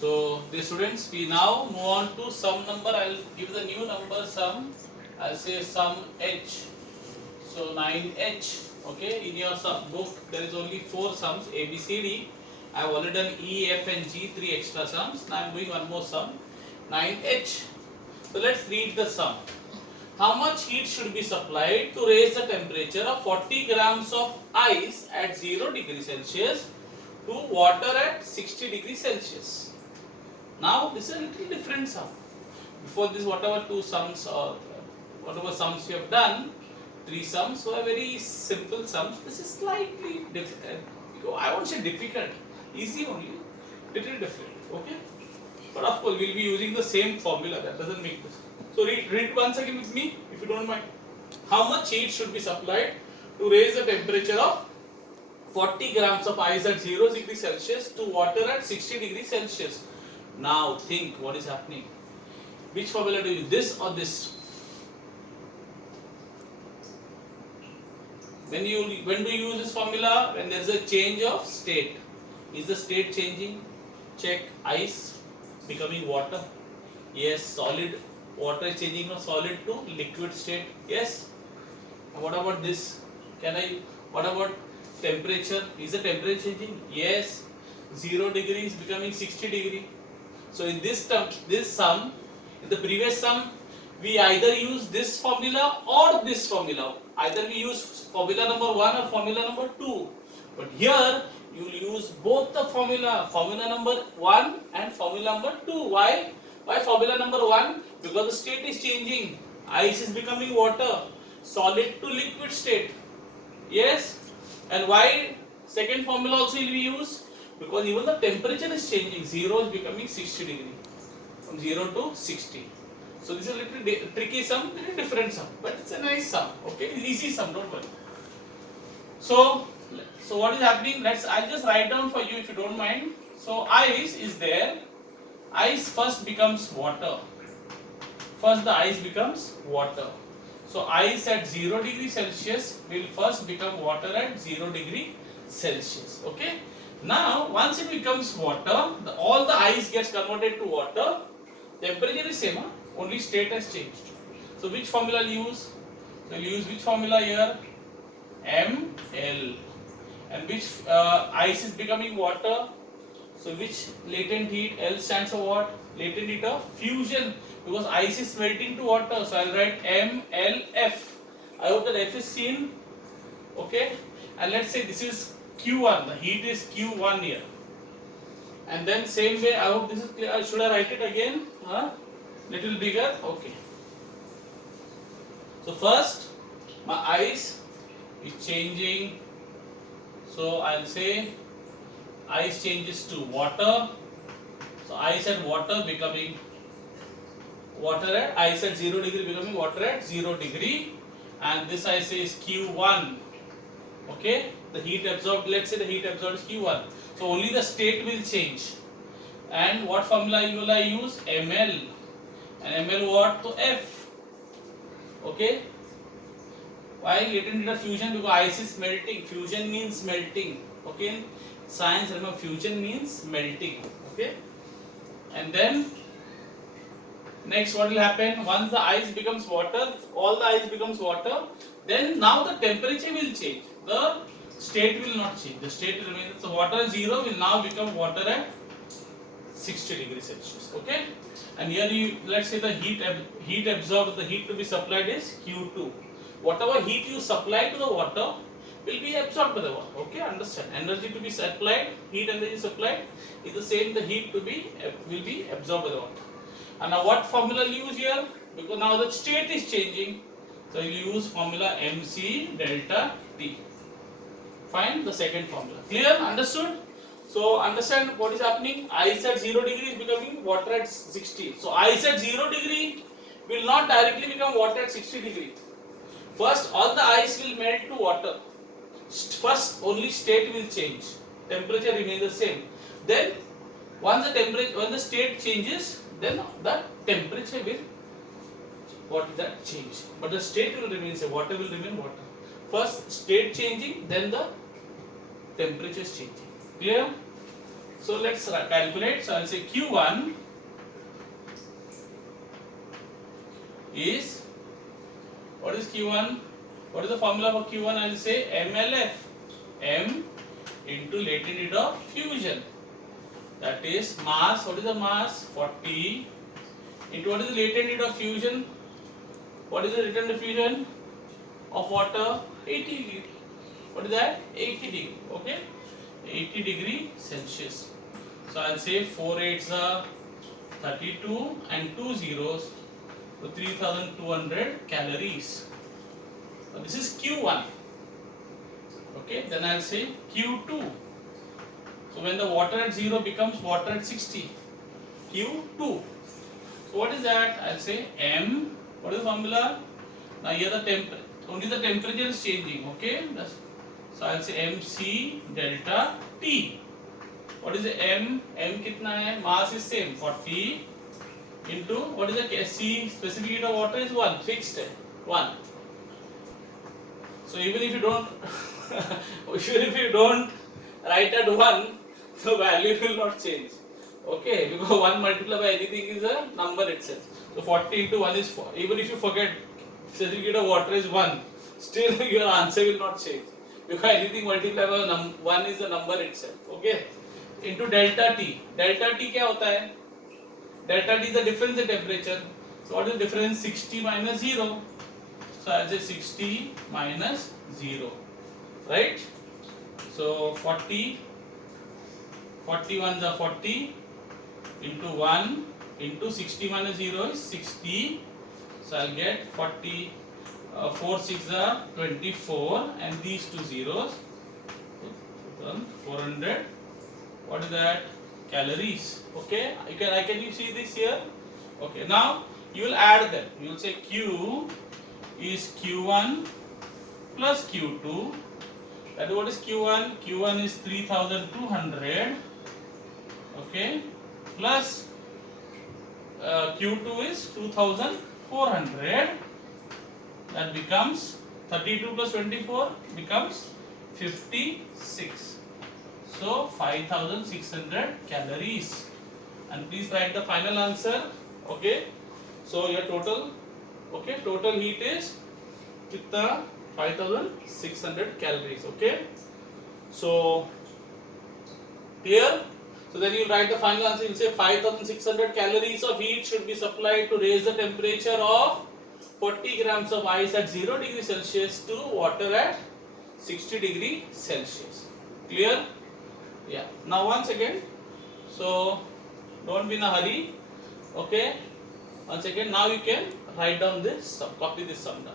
So, dear students, we now move on to sum number. I'll give the new number sum. I'll say sum h. So 9h. Okay, in your sum book there is only 4 sums A, B, C, D. I have already done E, F, and G, 3 extra sums. Now I am doing one more sum. 9h. So let's read the sum. How much heat should be supplied to raise the temperature of 40 grams of ice at 0 degrees Celsius to water at 60 degrees Celsius? Now this is a little different sum. Before this, whatever two sums or whatever sums we have done, 3 sums were very simple sums. This is slightly difficult. I won't say difficult, easy only, little different. Okay, but of course we'll be using the same formula. That doesn't make this. So read once again with me, if you don't mind. How much heat should be supplied to raise the temperature of 40 grams of ice at 0 degrees Celsius to water at 60 degrees Celsius? Now think what is happening. Which formula do you use, this or this? When do you use this formula? When there is a change of state. Is the state changing? Check. Ice becoming water. Yes. Solid water is changing from solid to liquid state. Yes. What about this? What about temperature? Is the temperature changing? Yes. 0 degree is becoming 60 degree. So in this term, this sum, in the previous sum, we either use this formula or this formula. Either we use formula number 1 or formula number 2. But here you will use both the formula number 1 and formula number 2. Why? Why formula number 1? Because the state is changing. Ice is becoming water. Solid to liquid state. Yes. And why second formula also will be used? Because even the temperature is changing. 0 is becoming 60 degree. From 0 to 60. So this is a little tricky sum, little different sum, but it's a nice sum. Okay, easy sum, don't worry. So what is happening? I'll just write down for you if you don't mind. So ice is there. Ice first becomes water. First the ice becomes water. So ice at 0 degree Celsius will first become water at 0 degree Celsius. Okay. Now once it becomes water, all the ice gets converted to water. Temperature is same, huh? Only state has changed. So which formula will use? So we'll use which formula here? ml. And which ice is becoming water? So which latent heat? L stands for what? Latent heat of fusion, because ice is melting to water. So I'll write mlf. I hope that F is seen. Okay. And let's say this is Q1. The heat is Q1 here. And then same way, I hope this is clear. Should I write it again? Little bigger. Okay. So first, my ice is changing. So I'll say ice changes to water. So ice and water becoming water at ice at 0 degree becoming water at 0 degree. And this I say is Q1. Okay. The heat absorbed. Let's say the heat absorbed is Q1. So only the state will change. And what formula will I use? ml. And ml what? To F. Okay. Why latent heat of fusion? Because ice is melting. Fusion means melting. Okay. Science, remember, fusion means melting. Okay. And then next what will happen? Once the ice becomes water, all the ice becomes water, then now the temperature will change. The state will not change. The state will remain. So water at 0 will now become water at 60 degrees Celsius. Okay. And here let's say the heat absorbed, the heat to be supplied is Q2. Whatever heat you supply to the water will be absorbed by the water. Okay, understand? Energy to be supplied, heat energy supplied is the same. The heat will be absorbed by the water. And now what formula you use here? Because now the state is changing, so you use formula mc delta T. Find the second formula. Clear? Understood? So understand what is happening. Ice at 0 degree is becoming water at 60. So ice at 0 degree will not directly become water at 60 degree. First all the ice will melt to water. First only state will change. Temperature remains the same. Then when the state changes, then the temperature will change. But the state will remain same. Water will remain water. First state changing, then the temperature is changing. Clear? So let's calculate. So I'll say Q1 is, what is Q1? What is the formula for Q1? I'll say MLF. M into latent heat of fusion. That is mass. What is the mass? 40 into what is the latent heat of fusion? What is the latent heat of fusion of water? 80 degree. What is that? 80 degree. Okay, 80 degree Celsius. So I'll say 4 8s are 32 and 2 zeros, so 3200 calories. So this is Q1. Okay, then I'll say Q2. So when the water at 0 becomes water at 60, Q2. So what is that? I'll say M. What is the formula? Now here only the temperature is changing. Okay, so I'll say MC delta T. What is the M? M kitna hai? Mass is same, 40 into what is the C? Specific heat of water is 1, fixed hai, 1. So even if you don't write at 1, the value will not change. Okay, because 1 multiplied by anything is a number itself. So 40 into 1 is 4. Even if you forget specific heat of water is 1, still your answer will not change, because anything multiplied by 1 is a number itself. Okay, into delta T. Delta T क्या होता है? Delta T is the difference in temperature. So what is the difference? 60 minus 0. So I'll say 60 minus 0, right? So 40 ones are 40 into 1 into 60 minus 0 is 60. So I'll get 40, 4 6 are 24, and these two zeros, 400. What is that? Calories. Okay, I can you see this here? Okay, now you will add them. You will say Q is Q1 plus Q2. That is, what is Q1? Q1 is 3200. Okay, plus Q2 is 2400. That becomes 32 plus 24 becomes 56. So 5600 calories. And please write the final answer. Okay, so your total, okay, total heat is kitna? 5600 calories. Okay, so clear? So then you write the final answer. You say 5600 calories of heat should be supplied to raise the temperature of 40 grams of ice at 0 degree Celsius to water at 60 degree Celsius. Clear? Yeah. Now once again, so don't be in a hurry. Okay. Once again, now you can write down this, copy this sum down.